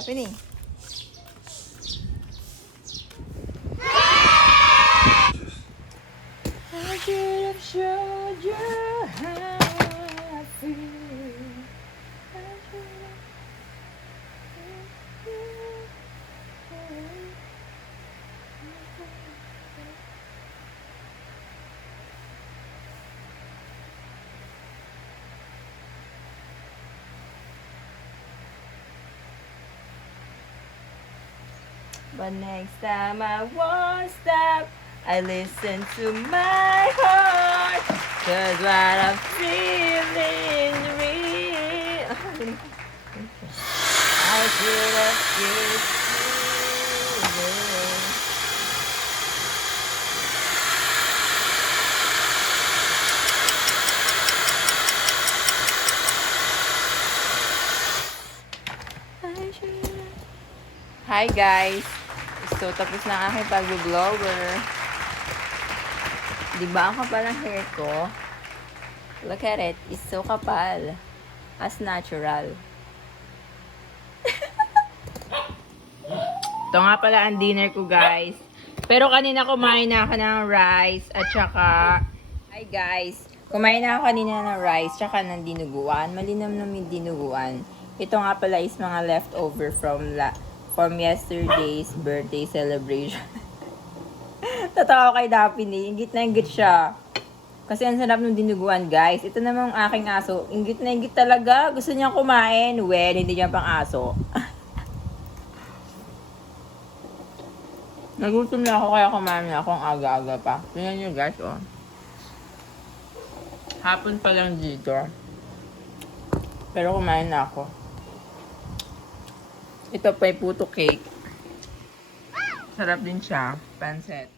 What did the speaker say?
Daphne. I could have showed you how I feel. I should have But next time I won't stop. I listen to my heart. 'Cause what I'm feeling real. I should have kissed you. Hi guys! So, tapos na ang aking pag-blower. Diba ang kapal ng hair ko? Look at it. It's so kapal. As natural. Ito nga pala ang dinner ko guys. Pero kanina kumain na ako ng rice at saka... Hi guys! Kumain na ako kanina ng rice tsaka ng dinuguan. Malinam namin dinuguan. Ito nga pala is mga leftover from yesterday's birthday celebration. Tatawa kay Daphne. Ingit na ingit siya. Kasi ang sarap ng dinuguan, guys. Ito naman ang aking aso. Ingit na ingit talaga. Gusto niya kumain. Well, hindi niya pang aso. Nagutom na ako kaya kumain na ako ang aga-aga pa. Tingnan niyo guys, oh. Hapon pa lang dito. Pero kumain na ako. Ito pa yung puto cake. Sarap din siya. Pancit.